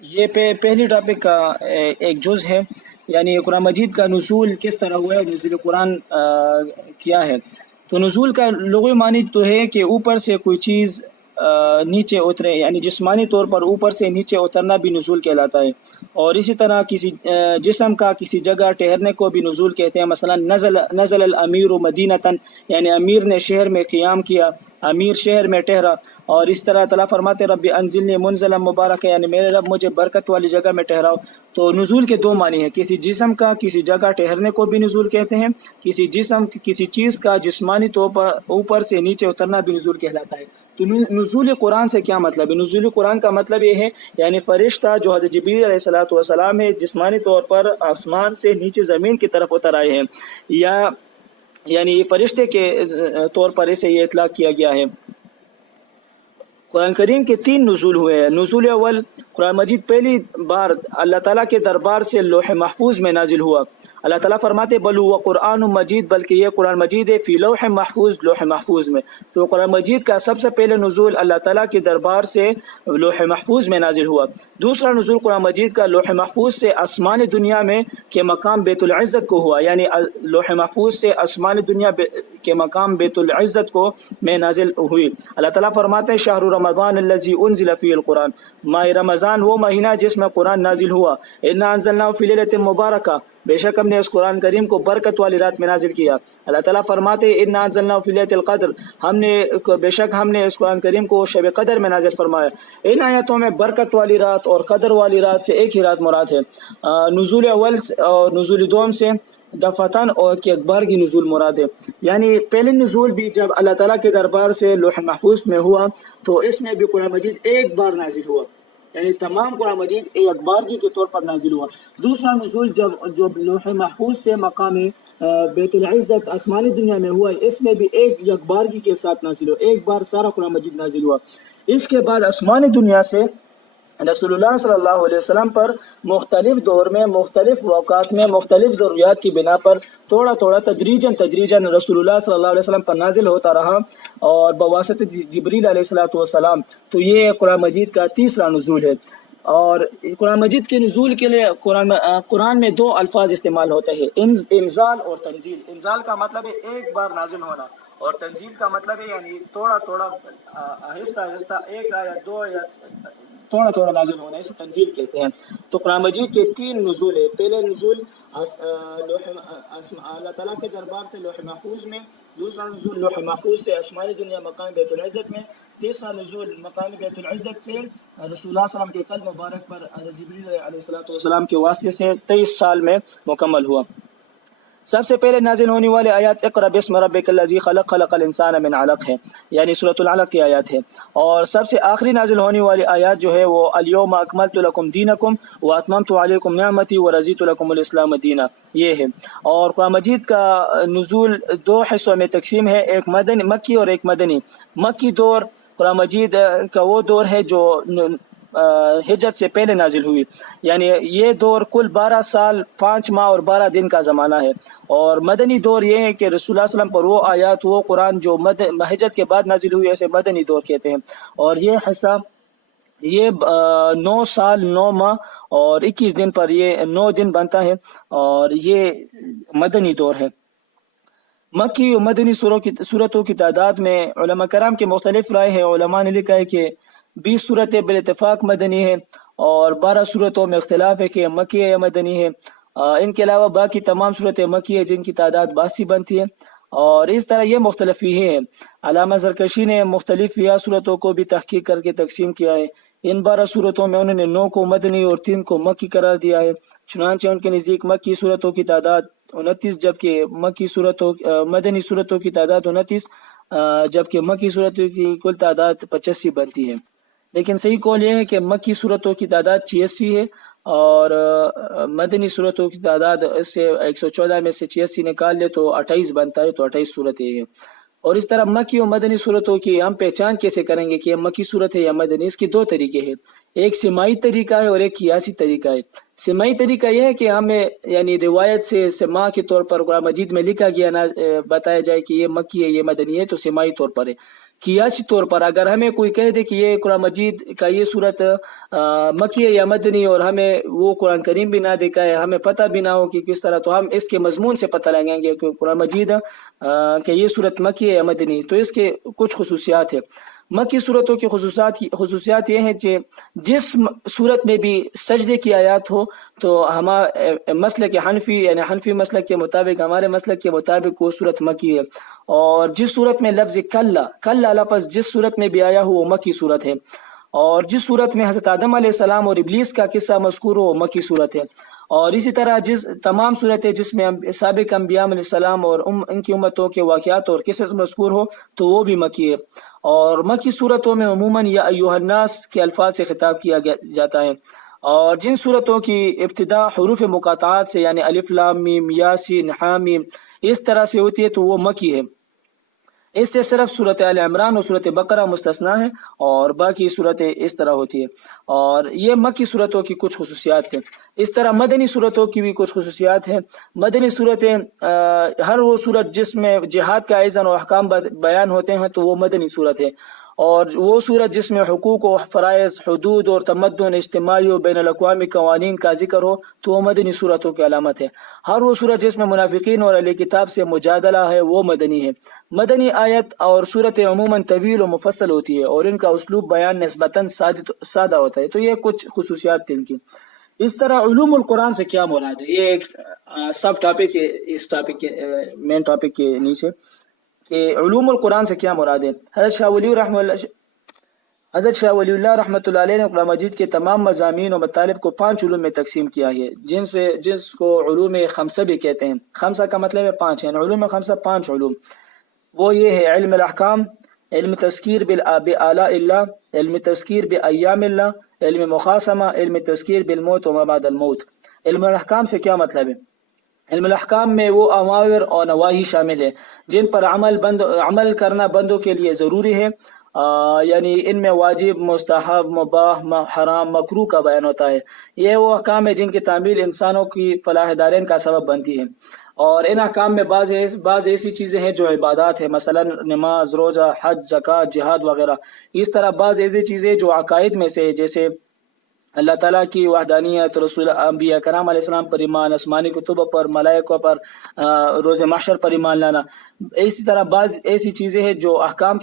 یہ پہلی ٹاپک کا ایک جز ہے، یعنی قرآن مجید کا نزول کس طرح ہوا ہے، نزول قرآن کیا ہے۔ تو نزول کا لغوی معنی تو ہے کہ اوپر سے کوئی چیز نیچے اترے، یعنی جسمانی طور پر اوپر سے نیچے اترنا بھی نزول کہلاتا ہے۔ اور اسی طرح کسی جسم کا کسی جگہ ٹھہرنے کو بھی نزول کہتے ہیں۔ مثلا نزل الامیر مدینتاً، یعنی امیر نے شہر میں قیام کیا، امیر شہر میں ٹھہرا۔ اور اس طرح تعالیٰ فرماتے رب انزلنی منزلا مبارک، یعنی میرے رب مجھے برکت والی جگہ میں ٹھہراؤ۔ تو نزول کے دو معنی ہیں، کسی جسم کا کسی جگہ ٹھہرنے کو بھی نزول کہتے ہیں، کسی جسم کسی چیز کا جسمانی طور پر اوپر سے نیچے اترنا بھی نزول کہلاتا ہے۔ تو نزول قرآن سے کیا مطلب ہے؟ نزول قرآن کا مطلب یہ ہے، یعنی فرشتہ جو حضرت جبریل علیہ الصلوۃ والسلام ہے، جسمانی طور پر آسمان سے نیچے زمین کی طرف اتر آئے ہیں، یا یعنی فرشتے کے طور پر اسے یہ اطلاق کیا گیا ہے۔ قرآن کریم کے تین نزول ہوئے ہیں۔ نزول اول، قرآن مجید پہلی بار اللہ تعالیٰ کے دربار سے لوح محفوظ میں نازل ہوا۔ اللہ تعالیٰ فرماتے بل هو قرآن مجید، بلکہ یہ قرآن مجید ہے فی لوح محفوظ، لوح محفوظ میں۔ تو قرآن مجید کا سب سے پہلے نزول اللہ تعالیٰ کے دربار سے لوح محفوظ میں نازل ہوا۔ دوسرا نزول قرآن مجید کا لوح محفوظ سے آسمان دنیا میں کے مقام بیت العزت کو ہوا، یعنی لوح محفوظ سے آسمان دنیا کے مقام بیت العزت کو میں نازل ہوئی۔ اللہ تعالیٰ فرماتے ہیں شہر رمضان الذی انزل فیہ القرآن، ماہ رمضان وہ مہینہ جس میں قرآن نازل ہوا۔ انا انزلناہ فی لیلۃ مبارکہ، بے شک ہم نے اس قرآن کریم کو برکت والی رات میں نازل کیا۔ اللہ تعالیٰ فرماتے ہیں انا انزلناہ فی لیلۃ القدر، بے شک ہم نے اس قرآن کریم کو شب قدر میں نازل فرمایا۔ ان آیتوں میں برکت والی رات اور قدر والی رات سے ایک ہی رات مراد ہے۔ نزول اول اور نزول دوم سے دفتن اور کے اخبار کی نزول مراد ہے، یعنی پہلے نزول بھی جب اللہ تعالیٰ کے دربار سے لوح محفوظ میں ہوا تو اس میں بھی قرآن مجید ایک بار نازل ہوا، یعنی تمام قرآن مجید ایک بارگی کے طور پر نازل ہوا۔ دوسرا نزول جب لوح محفوظ سے مقام بیت العزت آسمانی دنیا میں ہوا، اس میں بھی ایک یکبارگی کے ساتھ نازل ہوا، ایک بار سارا قرآن مجید نازل ہوا۔ اس کے بعد آسمانی دنیا سے رسول اللہ صلی اللہ علیہ وسلم پر مختلف دور میں مختلف اوقات میں مختلف ضروریات کی بنا پر تھوڑا تھوڑا تدریجاً رسول اللہ صلی اللہ علیہ وسلم پر نازل ہوتا رہا، اور بواسطہ جبریل علیہ الصلوۃ والسلام۔ تو یہ قرآن مجید کا تیسرا نزول ہے۔ اور قرآن مجید کے نزول کے لیے قرآن میں دو الفاظ استعمال ہوتے ہیں، انزال اور تنزیل۔ انزال کا مطلب ہے ایک بار نازل ہونا، اور تنزیل کا مطلب ہے یعنی تھوڑا تھوڑا آہستہ آہستہ ایک آیت دو آیت تھوڑا تھوڑا نازل ہونا، اسے تنزیل کہتے ہیں۔ تو قرآن مجید کے تین نزول ہیں۔ پہلے نزول اللہ تعالیٰ کے دربار سے لوح محفوظ میں، دوسرا نزول لوح محفوظ سے آسمانی دنیا مقام بیت العزت میں، تیسرا نزول مقام بیت العزت سے رسول اللہ صلی اللہ علیہ وسلم کے قلب مبارک پر حضرت جبریل علیہ السلام کے واسطے سے 23 سال میں مکمل ہوا۔ سب سے پہلے نازل ہونے والے آیات اقرأ باسم ربک الذی خلق، خلق الانسان من علق ہے، یعنی سورۃ العلق کی آیات ہے۔ اور سب سے آخری نازل ہونے والی آیات جو ہے وہ الیوم اکملت لکم دینکم واتممت علیکم نعمتی ورضیت لکم الاسلام دینا، یہ ہے۔ اور قرآن مجید کا نزول دو حصوں میں تقسیم ہے، ایک مکی اور ایک مدنی۔ مکی دور قرآن مجید کا وہ دور ہے جو ہجرت سے پہلے نازل ہوئی، یعنی یہ دور کل 12 سال 5 ماہ اور 12 دن کا زمانہ ہے۔ اور مدنی دور یہ ہے کہ رسول اللہ صلی اللہ علیہ وسلم پر وہ آیات وہ قرآن جو ہجرت کے بعد نازل ہوئی، اسے مدنی دور کہتے ہیں۔ اور یہ حصہ یہ 9 سال 9 ماہ اور 21 دن پر یہ 9 دن بنتا ہے، اور یہ مدنی دور ہے۔ مکی و مدنی صورتوں کی تعداد میں علماء کرام کے مختلف رائے ہیں۔ علماء نے لکھا ہے کہ 20 صورتیں بالاتفاق مدنی ہیں، اور 12 صورتوں میں اختلاف ہے کہ مکی ہے یا مدنی ہے۔ ان کے علاوہ باقی تمام صورتیں مکی ہے جن کی تعداد 82 بنتی ہے، اور اس طرح یہ مختلف فیہ ہیں۔ علامہ زرکشی نے مختلف فیہ صورتوں کو بھی تحقیق کر کے تقسیم کیا ہے۔ ان 12 صورتوں میں انہوں نے 9 کو مدنی اور 3 کو مکی قرار دیا ہے۔ چنانچہ ان کے نزدیک مکی صورتوں کی تعداد 29، جبکہ مدنی صورتوں کی تعداد 29، جبکہ مکی صورتوں کی کل تعداد 85 بنتی ہے۔ لیکن صحیح قول یہ ہے کہ مکی صورتوں کی تعداد 86 ہے، اور مدنی صورتوں کی تعداد اس سے 114 میں سے 86 نکال لے تو 28 بنتا ہے، تو 28 صورتیں ہیں۔ اور اس طرح مکی و مدنی صورتوں کی ہم پہچان کیسے کریں گے کہ یہ مکی صورت ہے یا مدنی؟ اس کے دو طریقے ہیں، ایک سماعی طریقہ ہے اور ایک قیاسی طریقہ ہے۔ سماعی طریقہ یہ ہے کہ ہمیں یعنی روایت سے سماع کے طور پر قرآن مجید میں لکھا گیا نہ بتایا جائے کہ یہ مکی ہے یہ مدنی ہے، تو سماعی طور پر ہے۔ قیاسی طور پر اگر ہمیں کوئی کہہ دے کہ یہ قرآن مجید کا یہ صورت مکی ہے یا مدنی، اور ہمیں وہ قرآن کریم بھی نہ دکھائے، ہمیں پتہ بھی نہ ہو کہ کس طرح، تو ہم اس کے مضمون سے پتہ لگائیں گے کہ قرآن مجید کہ یہ صورت مکی ہے یا مدنی۔ تو اس کے کچھ خصوصیات ہیں۔ مکی صورتوں کی خصوصیات یہ ہیں کہ جس صورت میں بھی سجدے کی آیات ہو تو ہمارا مسلک حنفی یعنی حنفی مسلک کے مطابق، ہمارے مسلک کے مطابق وہ صورت مکی ہے۔ اور جس صورت میں لفظ کلا لفظ جس صورت میں بھی آیا ہو وہ مکی صورت ہے۔ اور جس صورت میں حضرت آدم علیہ السلام اور ابلیس کا قصہ مذکور ہو وہ مکی صورت ہے۔ اور اسی طرح تمام صورتیں جس میں سابق انبیاء علیہ السلام اور ان کی امتوں کے واقعات اور قصص مذکور ہو تو وہ بھی مکی ہے۔ اور مکی صورتوں میں عموماً یا ایھا الناس کے الفاظ سے خطاب کیا جاتا ہے۔ اور جن صورتوں کی ابتدا حروف مقاطعات سے یعنی الف لام میم یاسین حامیم اس طرح سے ہوتی ہے تو وہ مکی ہے۔ اس سے صرف صورت آل عمران اور صورت بقرہ مستثنا ہے، اور باقی صورتیں اس طرح ہوتی ہے۔ اور یہ مکی صورتوں کی کچھ خصوصیات ہیں۔ اس طرح مدنی صورتوں کی بھی کچھ خصوصیات ہیں۔ مدنی صورتیں ہر وہ صورت جس میں جہاد کا اذن اور احکام بیان ہوتے ہیں تو وہ مدنی صورت ہے۔ اور وہ صورت جس میں حقوق و فرائض، حدود اور تمدن، اجتماعی و بین الاقوامی قوانین کا ذکر ہو تو وہ مدنی صورتوں کی علامت ہے۔ ہر وہ صورت جس میں منافقین اور اہل کتاب سے مجادلہ ہے وہ مدنی ہے۔ مدنی آیت اور صورتیں عموماً طویل و مفصل ہوتی ہے اور ان کا اسلوب بیان نسبتاً سادہ ہوتا ہے۔ تو یہ کچھ خصوصیات تھیں ان کی۔ اس طرح علوم القرآن سے کیا مراد ہے، یہ ایک سب ٹاپک ہے اس ٹاپک کے مین ٹاپک کے نیچے کہ علوم القرآن سے کیا مراد ہے۔ حضرت شاہ ولی اللہ رحمۃ اللہ علیہ نے قرآن مجید کے تمام مضامین و مطالب کو 5 علوم میں تقسیم کیا ہے، جس کو علوم خمسہ بھی کہتے ہیں۔ خمسہ کا مطلب ہے 5 ہے، علوم خمسہ 5 علوم۔ وہ یہ ہے علم الاحکام، علم تذکیر بآلاء اللہ، علم تذکیر بایام اللہ، علم مخاصمہ، علم تذکیر بالموت و ما بعد الموت۔ علم الاحکام سے کیا مطلب ہے؟ علم الاحکام میں وہ اوامر اور نواہی شامل ہے جن پر عمل کرنا بندوں کے لیے ضروری ہے، یعنی ان میں واجب، مستحب، مباح، حرام، مکروہ کا بیان ہوتا ہے۔ یہ وہ احکام ہے جن کی تعمیل انسانوں کی فلاح دارین کا سبب بنتی ہے۔ اور ان احکام میں بعض ایسی چیزیں ہیں جو عبادات ہیں، مثلا نماز، روزہ، حج، زکوٰۃ، جہاد وغیرہ۔ اس طرح بعض ایسی چیزیں جو عقائد میں سے، جیسے اللہ تعالیٰ کی وحدانیت، رسول انبیاء کرام علیہ السلام پر ایمان، آسمانی کتب پر، ملائکہ پر، روز محشر پر ایمان لانا۔ اسی طرح بعض ایسی چیزیں ہیں جو احکام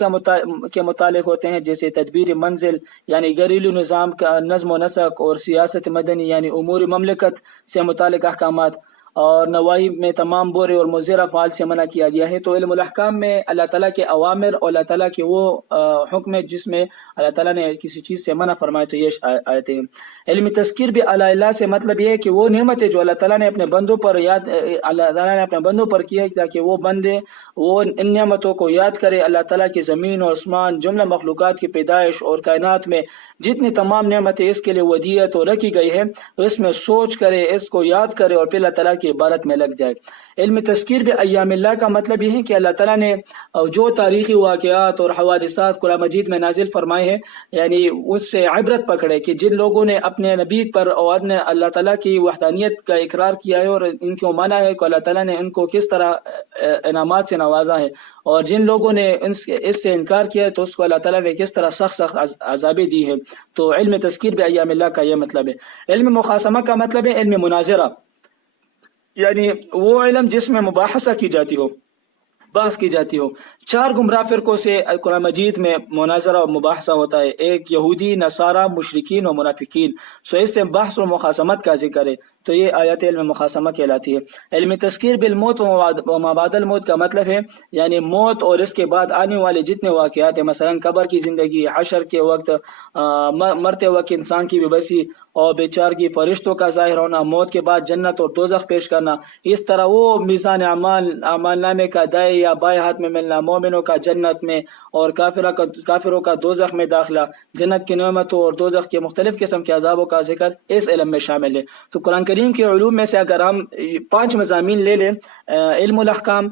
کے متعلق ہوتے ہیں، جیسے تدبیر منزل یعنی گھریلو نظام کا نظم و نسق، اور سیاست مدنی یعنی امور مملکت سے متعلق احکامات۔ اور نواہی میں تمام برے اور مضر افعال سے منع کیا گیا ہے۔ تو علم الاحکام میں اللہ تعالیٰ کے اوامر اور اللہ تعالیٰ کے وہ حکم ہے جس میں اللہ تعالیٰ نے کسی چیز سے منع فرمائے، تو یہ آیتیں ہیں۔ علم تذکیر بآلاء اللہ سے مطلب یہ ہے کہ وہ نعمتیں جو اللہ تعالیٰ نے اپنے بندوں پر کی ہے تاکہ وہ بندے وہ ان نعمتوں کو یاد کرے۔ اللہ تعالیٰ کی زمین اور آسمان، جملہ مخلوقات کی پیدائش اور کائنات میں جتنی تمام نعمتیں اس کے لیے ودیعت اور رکھی گئی ہے اس میں سوچ کرے، اس کو یاد کرے اور پھر اللہ تعالیٰ کی عبادت میں لگ جائے۔ علم تذکیر بایام اللہ کا مطلب یہ ہے کہ اللہ تعالیٰ نے جو تاریخی واقعات اور حوادثات قرآن مجید میں نازل فرمائے ہیں، یعنی اس سے عبرت پکڑے کہ جن لوگوں نے اپنے نبی پر اور نے اللہ تعالیٰ کی وحدانیت کا اقرار کیا ہے اور ان کو مانا ہے کہ اللہ تعالیٰ نے ان کو کس طرح انعامات سے نوازا ہے، اور جن لوگوں نے اس سے انکار کیا ہے تو اس کو اللہ تعالیٰ نے کس طرح سخت عذابیں دی ہے۔ تو علم تذکیر بایام اللہ کا یہ مطلب ہے۔ علم مخاصمہ کا مطلب ہے علم مناظرہ، یعنی وہ علم جس میں مباحثہ کی جاتی ہو، بحث کی جاتی ہو۔ 4 گمراہ فرقوں سے قرآن مجید میں مناظرہ و مباحثہ ہوتا ہے، ایک یہودی، نصارہ، مشرکین و منافقین۔ اس سے بحث و مخاصمت کا ذکر ہے، تو یہ آیت علم مخاصمہ کہلاتی ہے۔ علم تذکیر بالموت و ما بعد الموت کا مطلب ہے یعنی موت اور اس کے بعد آنے والے جتنے واقعات ہیں، مثلا قبر کی زندگی، حشر کے وقت، مرتے وقت انسان کی بے بسی اور بیچارگی، فرشتوں کا ظاہر ہونا، موت کے بعد جنت اور دوزخ پیش کرنا۔ اس طرح وہ میزان اعمال نامے کا دائیں یا بائیں ہاتھ میں ملنا، مومنوں کا جنت میں اور کافروں کا دوزخ میں داخلہ، جنت کی نعمتوں اور دوزخ کے مختلف قسم کے عذابوں کا ذکر اس علم میں شامل ہے۔ تو قرآن کریم کے علوم میں سے اگر ہم 5 مضامین لے لیں، علم الاحکام،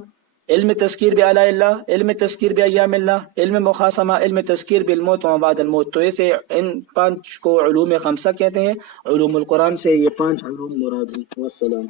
علم تذکیر بآلاء اللہ، علم تذکیر بایام اللہ، علم مخاصمہ، علم تذکیر بالموت و بعد الموت، تو اسے ان 5 کو علوم خمسہ کہتے ہیں۔ علوم القرآن سے یہ 5 علوم مراد ہیں۔ والسلام۔